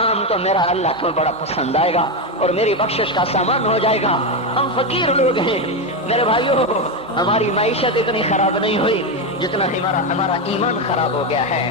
काम तो मेरा अल्लाह तुम्हें बड़ा पसंद आएगा और मेरी बख्शिश का सामान हो जाएगा। हम फकीर लोग हैं मेरे भाइयों, हमारी माइशत इतनी खराब नहीं हुई जितना हमारा ईमान खराब हो गया है।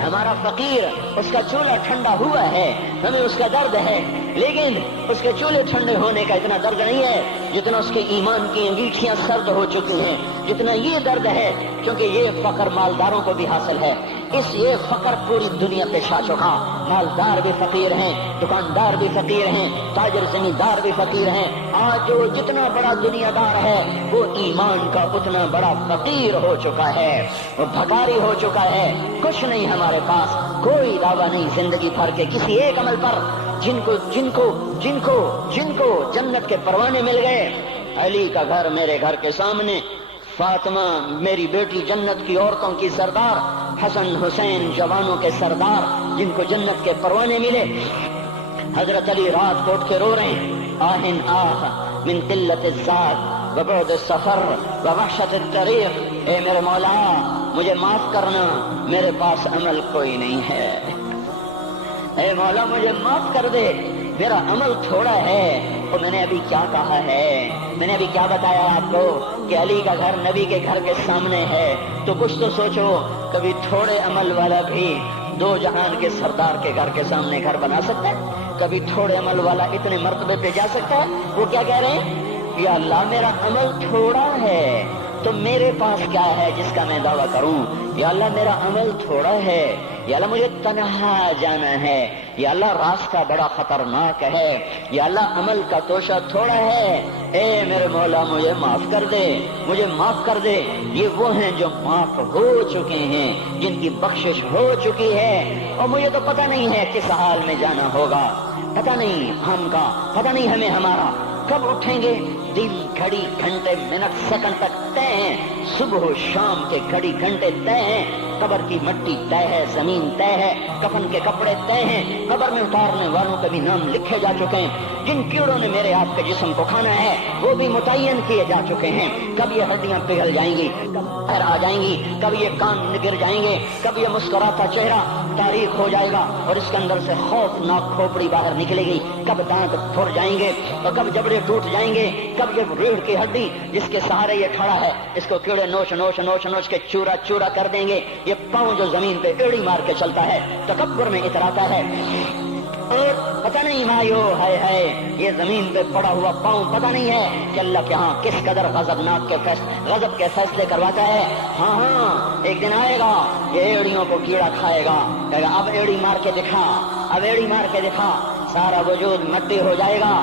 हमारा फकीर, उसका चूल्हा ठंडा हुआ है, हमें उसका दर्द है, लेकिन उसके चूल्हे ठंडे होने का इतना दर्द नहीं है जितना उसके ईमान की अंगीठियां सर्द हो चुकी हैं, जितना ये दर्द है, क्योंकि ये फकर मालदारों को भी हासिल है। ये फकर पूरी दुनिया पे छा चुका। मालदार भी फकीर हैं, दुकानदार भी फकीर हैं, ताजर जमींदार भी फकीर हैं। आज जो जितना बड़ा दुनियादार है वो ईमान का उतना बड़ा फकीर हो चुका है, वो भकारी हो चुका है। कुछ नहीं हमारे पास, कोई दावा नहीं जिंदगी भर के किसी एक अमल पर। जिनको जिनको जिनको जिनको जन्नत के परवाने मिल गए, अली का घर मेरे घर के सामने, फातिमा मेरी बेटी जन्नत की औरतों की सरदार, हसन हुसैन जवानों के सरदार, जिनको जन्नत के परवाने मिले। हजरत अली रात को उठ के रो रहे हैं, आहिन आह मिन किल्लत ज़ात व बुअद सफर व वहशत तरीक़, ए मेरे मौला मुझे माफ करना, मेरे पास अमल कोई नहीं है। ए मौला मुझे माफ कर दे, मेरा अमल थोड़ा है। और मैंने अभी क्या कहा है, मैंने अभी क्या बताया आपको कि अली का घर नबी के घर के सामने है, तो कुछ तो सोचो। कभी थोड़े अमल वाला भी दो जहान के सरदार के घर के सामने घर बना सकता है? कभी थोड़े अमल वाला इतने मर्तबे पे जा सकता है? वो क्या कह रहे हैं, या अल्लाह मेरा अमल थोड़ा है तो मेरे पास क्या है जिसका मैं दावा करूं? या अल्लाह मेरा अमल थोड़ा है, या अल्लाह मुझे तन्हा जाना है, या अल्लाह रास्ता बड़ा खतरनाक है, या अल्लाह अमल का तोशा थोड़ा है। ए मेरे मौला मुझे माफ कर दे, मुझे माफ कर दे। ये वो हैं जो माफ हो चुके हैं, जिनकी बख्शिश हो चुकी है। और मुझे तो पता नहीं है किस हाल में जाना होगा, पता नहीं हमका, पता नहीं हमें हमारा कब उठेंगे। दिन घड़ी घंटे मिनट सेकंड तक तय हैं, सुबह शाम के घड़ी घंटे तय हैं। कब्र की मट्टी तय है, जमीन तय है, कफन के कपड़े तय हैं, कब्र में उतारने वालों के भी नाम लिखे जा चुके हैं। जिन कीड़ों ने मेरे आपके जिस्म को खाना है वो भी मुतय्यन किए जा चुके हैं। कब ये हड्डियां पिघल जाएंगी, कब बाहर आ जाएंगी, कब ये कान गिर जाएंगे, कब ये मुस्कुराता चेहरा तारीख हो जाएगा और इसके अंदर से खौफनाक खोपड़ी बाहर निकलेगी, कब दांत फुट जाएंगे और कब जबड़े टूट जाएंगे, कब ये रीढ़ की हड्डी जिसके सहारे ये खड़ा है इसको कीड़े नोच नोच नोच नोच के चूरा चूरा कर देंगे। ये पांव जो जमीन पे एड़ी मार के चलता है, तकब्बुर में इतराता है, और पता नहीं मायो है ये जमीन पे पड़ा हुआ पांव पता नहीं है कि अल्लाह के यहाँ किस कदर गजब के फैसले करवाता है। हाँ, एक दिन आएगा ये एड़ियों को कीड़ा खाएगा, कहेगा अब एड़ी मार के दिखा, अब एड़ी मार के दिखा। सारा वजूद मट्टी हो जाएगा,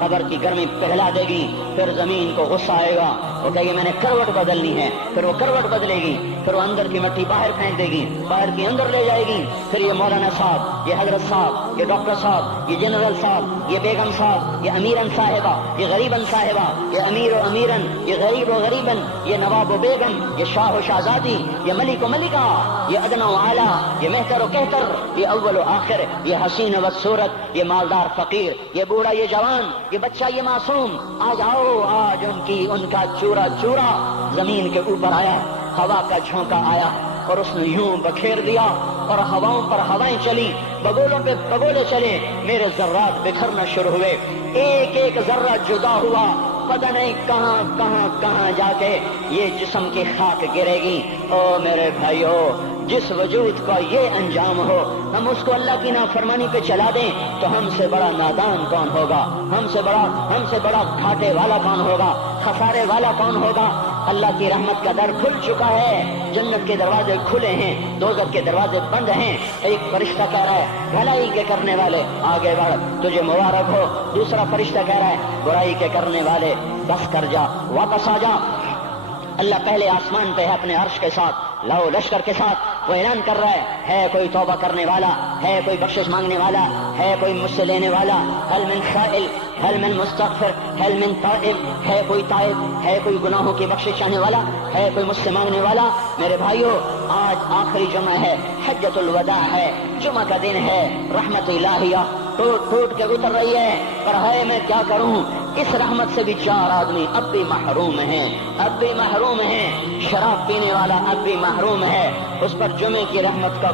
कब्र की गर्मी पिघला देगी, फिर जमीन को गुस्सा आएगा, वो कहेगी मैंने करवट बदलनी है, फिर वो करवट बदलेगी, फिर वो अंदर की मिट्टी बाहर फेंक देगी, बाहर की अंदर ले जाएगी। फिर ये मौलाना साहब, ये हजरत साहब, ये डॉक्टर साहब, ये जनरल साहब, ये बेगम साहब, ये अमीरन साहिबा, ये गरीबन साहिबा, ये अमीर व अमीरन, ये गरीब व गरीबन, ये नवाब व बेगम, ये शाह व शाहजादी, ये मलिक व मलिका, ये अदना व आला, ये मेहतर व कहतर, ये अव्वल व आखिर, ये हसीन व सूरत, ये मालदार फकीर, ये बूढ़ा ये जवान, ये बच्चा ये मासूम। आज आओ, आज उनका चूरा चूरा जमीन के ऊपर आया, हवा का झोंका आया और उसने यूं बखेर दिया और हवाओं पर हवाएं चली, बगोलों पे बगोले चले, मेरे जर्रात बिखरना शुरू हुए, एक एक जर्रा जुदा हुआ, पता नहीं कहां कहां कहां जाके ये जिस्म की खाक गिरेगी। ओ मेरे भाइयों, जिस वजूद का ये अंजाम हो, हम उसको अल्लाह की नाफरमानी पे चला दें तो हमसे बड़ा नादान कौन होगा, हमसे बड़ा घाटे वाला कौन होगा, खसारे वाला कौन होगा। अल्लाह की रहमत का दर खुल चुका है, जन्नत के दरवाजे खुले हैं, दोज़ख के दरवाजे बंद हैं। एक फरिश्ता कह रहा है भलाई के करने वाले आगे बढ़, तुझे मुबारक हो। दूसरा फरिश्ता कह रहा है बुराई के करने वाले बस कर जा, वापस आ जा। अल्लाह पहले आसमान पे है अपने अर्श के साथ, लाओ लश्कर के साथ, वो ऐलान कर रहा है कोई तौबा करने वाला, है कोई बख्शिश मांगने वाला, है कोई मुझसे लेने वाला, हल मिन साइल, हल मिन मुस्तगफिर, हल मिन ताइब, है कोई ताइब, है कोई गुनाहों की बख्शिश चाहने वाला, है कोई मुझसे मांगने वाला। मेरे भाइयों, आज आखिरी जुमा है, हज्जतुल वदा है, जुमा का दिन है, रहमत इलाहिया टूट टूट के उतर रही है, पर है मैं क्या करूं, इस रहमत से भी 4 आदमी अब भी महरूम हैं, अब भी महरूम हैं। शराब पीने वाला अब भी महरूम है, उस पर जुमे की रहमत का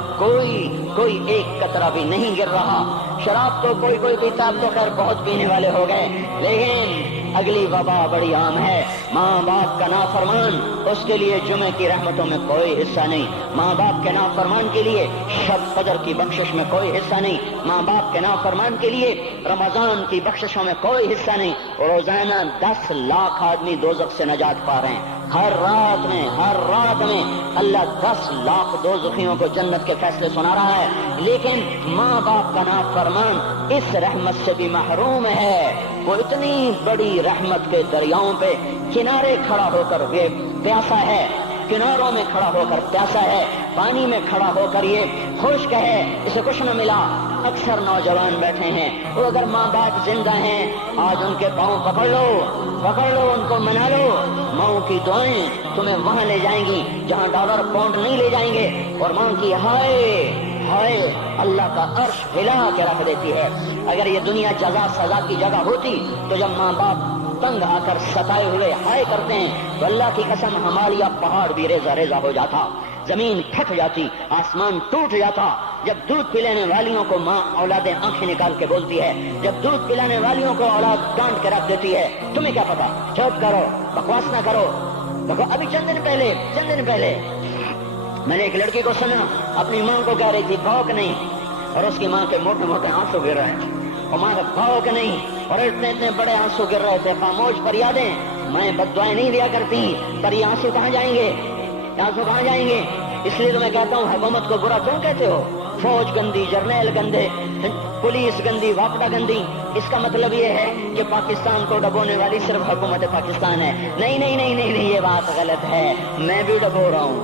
कोई एक कतरा भी नहीं गिर रहा। शराब तो कोई कोई पीता, अब तो खैर बहुत पीने वाले हो गए, लेकिन अगली वबा बड़ी आम है। माँ बाप का नाफरमान, उसके लिए जुमे की रहमतों में कोई हिस्सा नहीं। माँ बाप के नाफरमान के लिए शब फजर की बख्शिश में कोई हिस्सा नहीं। माँ बाप के नाफरमान के लिए रमजान की बख्शिशों में कोई हिस्सा नहीं। रोजाना 10 लाख आदमी दोज़ख से नजात पा रहे हैं। हर रात में अल्लाह 10 लाख दोज़खियों को जन्नत के फैसले सुना रहा है। लेकिन माँ बाप का नाफरमान इस रहमत से भी महरूम है। वो इतनी बड़ी रहमत के दरियाओं पे किनारे खड़ा होकर वे प्यासा है, किनारों में खड़ा होकर प्यासा है, पानी में खड़ा होकर ये खुश्क है, इसे कुछ न मिला। अक्सर नौजवान बैठे हैं, वो अगर माँ बाप जिंदा हैं, आज उनके पाँव पकड़ लो, उनको मना लो। माँ की दुआएं तुम्हें वहां ले जाएंगी जहां डॉलर पाउंड नहीं ले जाएंगे। और माँ की हाय अल्लाह का अर्श हिला के रख देती है। अगर ये दुनिया जजा सजा की जगह होती तो जब माँ बाप तंग आकर सताए हुए हाय करते हैं तो अल्लाह की कसम हिमालय पहाड़ भी रेजा रेजा हो जाता, जमीन फट जाती, आसमान टूट जाता। जब दूध पिलाने वालियों को माँ औलादें आंखें निकाल के बोलती है, जब दूध पिलाने वालियों को औलाद डांट के रख देती है, तुम्हें क्या पता, चुप करो, बकवास ना करो। देखो अभी चंद दिन पहले मैंने एक लड़की को सुना, अपनी माँ को कह रही थी भौंक नहीं, और उसकी माँ के मोटे मोटे आंसू गिर रहे हैं, और माँ भौंक नहीं, और इतने बड़े आंसू गिर रहे थे। खामोश फरियादें, मैं बद्दुआएं नहीं दिया करती, पर ये आंसू कहाँ जाएंगे? इसलिए तो मैं कहता हूँ हुकूमत को बुरा क्यों कहते हो? फौज गंदी, जर्नैल गंदे, पुलिस गंदी, वापडा गंदी। इसका मतलब ये है कि पाकिस्तान को डबोने वाली सिर्फ हुकूमत पाकिस्तान है। नहीं, ये बात गलत है। मैं भी डबो रहा हूँ,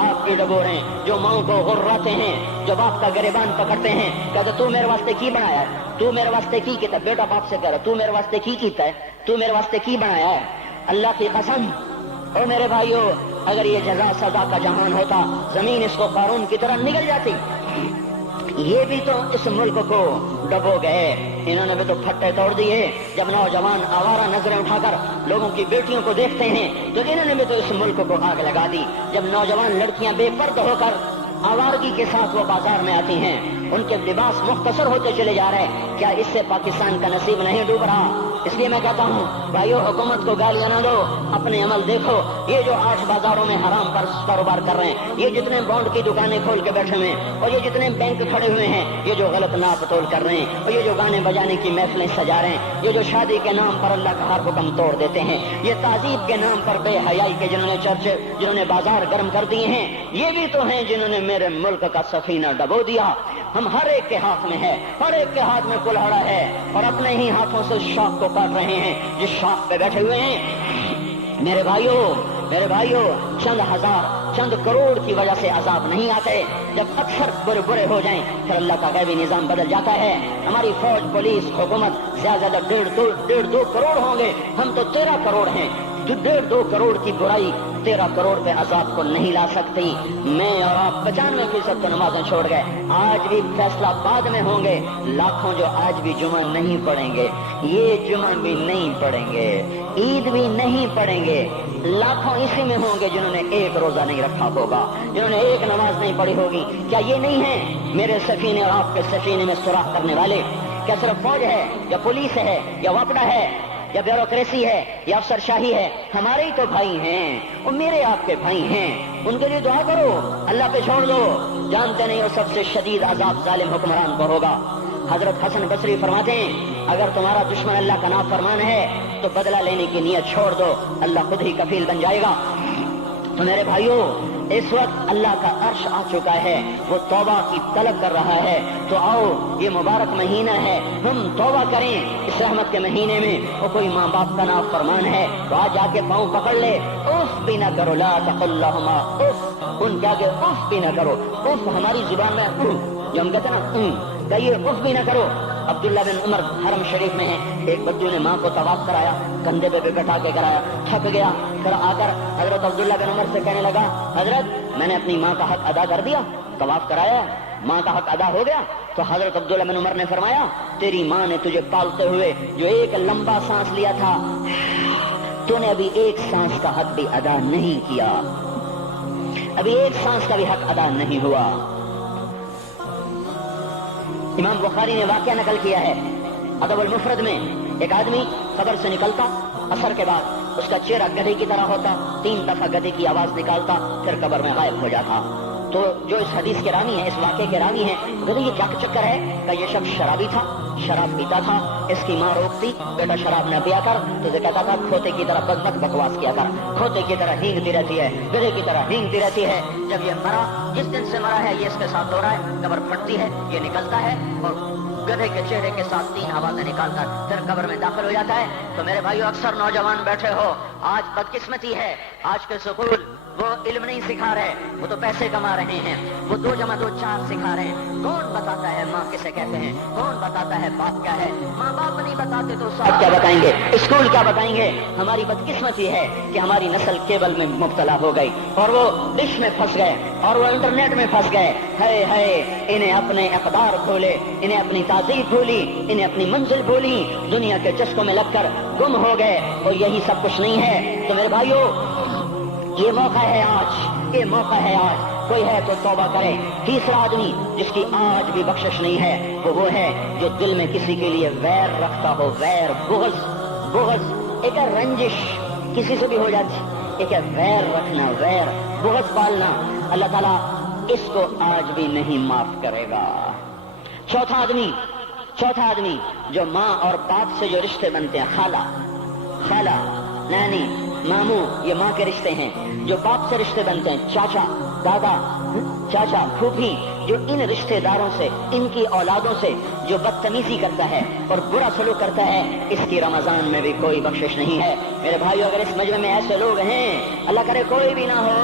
आप भी डबो रहे हैं। जो माँ को गुर्राते हैं, जो बाप का गिरबान पकड़ते हैं, कहते तू मेरे वास्ते की बनाया है, तू मेरे वास्ते की किया। बेटा बाप से कह रहा तू मेरे वास्ते की कीता है, तू मेरे वास्ते की बनाया है। अल्लाह की कसम, और मेरे भाइयों, अगर ये जजा सजा का जहान होता, जमीन इसको कानून की तरह निकल जाती। ये भी तो इस मुल्क को डबो गए, इन्होंने भी तो फट्टे तोड़ दिए। जब नौजवान आवारा नजरें उठाकर लोगों की बेटियों को देखते हैं तो इन्होंने भी तो इस मुल्क को आग लगा दी। जब नौजवान लड़कियां बेपर्द होकर आवारगी के साथ वो बाजार में आती हैं, उनके लिबास मुख्तसर होते चले जा रहे हैं, क्या इससे पाकिस्तान का नसीब नहीं डूब रहा? इसलिए मैं कहता हूँ भाइयों, हुकूमत को गालियां ना दो, अपने अमल देखो। ये जो आज बाजारों में हराम पर कारोबार कर रहे हैं, ये जितने बॉन्ड की दुकानें खोल के बैठे हुए हैं, और ये जितने बैंक खड़े हुए हैं, ये जो गलत नाप तोल कर रहे हैं, और ये जो गाने बजाने की महफिलें सजा रहे हैं, ये जो शादी के नाम पर अल्लाह का हर हुक्म तोड़ देते हैं, ये ताजीब के नाम पर बेहयाई के जिन्होंने बाजार गर्म कर दिए हैं, ये भी तो हैं जिन्होंने मेरे मुल्क का सफीना डबो दिया। हम हर एक के हाथ में है, हर एक के हाथ में कुल्हाड़ा है, और अपने ही हाथों से शाख को काट रहे हैं जिस शाख पे बैठे हुए हैं। मेरे भाइयों, चंद हजार, चंद करोड़ की वजह से अजाब नहीं आते। जब अक्सर बुरे हो जाएं, फिर अल्लाह का गैबी निजाम बदल जाता है। हमारी फौज, पुलिस, हुकूमत ज्यादा 1.5-2 करोड़ होंगे, हम तो 13 करोड़ हैं। 1.5-2 करोड़ की बुराई 13 करोड़ पे अजाब को नहीं ला सकती। मैं और आप 95% तो नमाजें छोड़ गए, आज भी फैसला बाद में होंगे। लाखों जो आज भी जुमा नहीं पढ़ेंगे, ये जुमा भी नहीं पढ़ेंगे, ईद भी नहीं पढ़ेंगे। लाखों इसी में होंगे जिन्होंने एक रोजा नहीं रखा होगा, जिन्होंने एक नमाज नहीं पढ़ी होगी। क्या ये नहीं है मेरे सफीने और आपके सफीने में सुराख करने वाले? क्या सिर्फ फौज है, या पुलिस है, या वापडा है, या ब्यूरोक्रेसी है, या अफसरशाही है? हमारे ही तो भाई हैं, वो मेरे आपके भाई हैं। उनके लिए दुआ करो, अल्लाह पे छोड़ दो। जानते नहीं वो सबसे शदीद अजाब जालिम हुक्मरान को होगा। हजरत हसन बसरी फरमाते हैं, अगर तुम्हारा दुश्मन अल्लाह का नाफरमान है तो बदला लेने की नियत छोड़ दो, अल्लाह खुद ही कफील बन जाएगा। तो मेरे भाइयों, इस वक्त अल्लाह का अर्श आ चुका है, वो तौबा की तलब कर रहा है। तो आओ, ये मुबारक महीना है, हम तौबा करें। इस रहमत के महीने में वो कोई माँ बाप का नाफरमान है तो आज जाके पाँव पकड़ ले, उफ भी ना करो, ला तक़ुल्लहुमा उफ, उनके आगे उफ भी ना करो। उफ हमारी जुबान में जो हम कहते ना कहिए, उफ भी ना करो। अब्दुल्ला बिन उमर हरम शरीफ में है, एक बच्चों ने माँ को तवाफ कराया, कंधे पे बैठा के कराया, थक गया, फिर आकर हजरत अब्दुल्ला बिन उमर से कहने लगा, हजरत मैंने अपनी माँ का हक अदा कर दिया, तवाफ कराया, माँ का हक अदा हो गया। तो हजरत अब्दुल्ला बिन उमर ने फरमाया, तेरी माँ ने तुझे पालते हुए जो एक लंबा सांस लिया था, तूने अभी एक सांस का हक भी अदा नहीं किया, अभी एक सांस का भी हक अदा नहीं हुआ। इमाम बुखारी ने वाकया नकल किया है अदबुल मुफरद में, एक आदमी कब्र से निकलता, असर के बाद उसका चेहरा गधे की तरह होता, 3 दफा गधे की आवाज निकालता, फिर कब्र में गायब हो जाता। तो जो इस हदीस के रावी है, इस वाक़े के रावी हैं, कहते ये क्या चक्कर है कि ये शख्स शराबी था, शराब पीता था, इसकी माँ रोकती बेटा शराब न पिया कर, तो ये कहता था खोते की तरह मत बकवास किया कर, खोते की तरह हींगती रहती है, गधे की तरह हींगती रहती है। जब ये मरा, जिस दिन से मरा है ये इसके साथ हो रहा है, कब्र फटती है, ये निकलता है और गधे के चेहरे के साथ 3 आवाजें निकालकर फिर कब्र में दाखिल हो जाता है। तो मेरे भाइयों, अक्सर नौजवान बैठे हो, आज बदकिस्मती है, आज के स्कूल वो इल्म नहीं सिखा रहे, वो तो पैसे कमा रहे हैं, वो 2 + 2 4 सिखा रहे हैं। कौन बताता है माँ किसे कहते हैं, कौन बताता है बाप क्या है? माँ बाप नहीं बताते तो साहब क्या बताएंगे, स्कूल क्या बताएंगे? हमारी बदकिस्मती है कि हमारी नस्ल केबल में मुब्तला हो गई और वो डिश में फंस गए और वो इंटरनेट में फंस गए। है इन्हें अपने अखबार भूले, इन्हें अपनी ताज़ीब भूली, इन्हें अपनी मंजिल भूली, दुनिया के चस्कों में लगकर गुम हो गए और यही सब कुछ नहीं है। तो मेरे भाइयों, ये मौका है आज, ये मौका है आज, कोई है तो तौबा करे। तीसरा आदमी जिसकी आज भी बख्शिश नहीं है वो है जो दिल में किसी के लिए वैर रखता हो, वैर, बुग़्ज़, एक है रंजिश किसी से भी हो जाती, एक है वैर रखना, वैर, बुग़्ज़ पालना। अल्लाह ताला इसको आज भी नहीं माफ करेगा। चौथा आदमी जो माँ और बाप से जो रिश्ते बनते हैं, खाला, नानी, मामू, ये माँ के रिश्ते हैं। जो बाप से रिश्ते बनते हैं, चाचा, दादा, चाचा, फूफी, जो इन रिश्तेदारों से, इनकी औलादों से जो बदतमीजी करता है और बुरा सलूक करता है, इसकी रमजान में भी कोई बख्शिश नहीं है। मेरे भाइयों, अगर इस मजमे में ऐसे लोग हैं, अल्लाह करे कोई भी ना हो,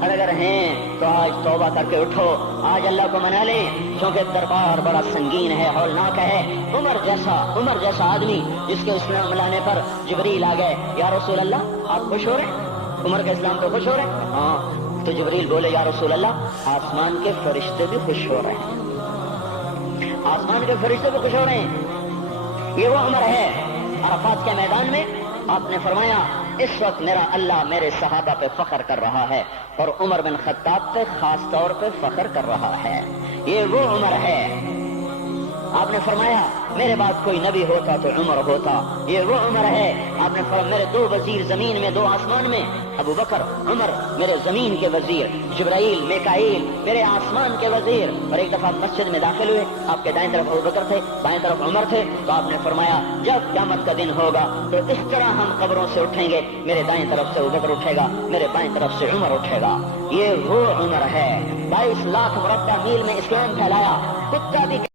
अगर हैं तो आज तौबा करके उठो, आज अल्लाह को मना लें, क्योंकि दरबार बड़ा संगीन है, हौलनाक है। उमर जैसा आदमी जिसके इस्लाम लाने पर जिब्रील आ गए, या रसूल अल्लाह आप खुश हो रहे हैं, उमर के इस्लाम पे खुश हो रहे हैं? हाँ। तो जिब्रील बोले, या रसूल अल्लाह आसमान के फरिश्ते भी खुश हो रहे हैं, आसमान के फरिश्ते भी खुश हो रहे हैं। ये वो उमर है। अरफात के मैदान में आपने फरमाया, इस वक्त मेरा अल्लाह मेरे सहाबा पे फख्र कर रहा है और उमर बिन खत्ताब पे खास तौर पे फख्र कर रहा है। ये वो उमर है। आपने फरमाया मेरे बाद कोई नबी होता तो उमर होता, ये वो उमर है। आपने फरमाया मेरे 2 वजीर जमीन में, 2 आसमान में, अबू बकर, उमर मेरे जमीन के वजीर, जिब्राइल, मीकाईल मेरे आसमान के वजीर। और एक दफा मस्जिद में दाखिल हुए, आपके दाएं तरफ अबू बकर थे, बाएं तरफ उमर थे, तो आपने फरमाया जब क़यामत का दिन होगा तो इस तरह हम कब्रों से उठेंगे, मेरे दाएं तरफ से अबू बकर उठेगा, मेरे बाएं तरफ से उमर उठेगा। ये वो उमर है। 22 लाख मुरब्बा मील में इस्लाम फैलाया, कुत्ता भी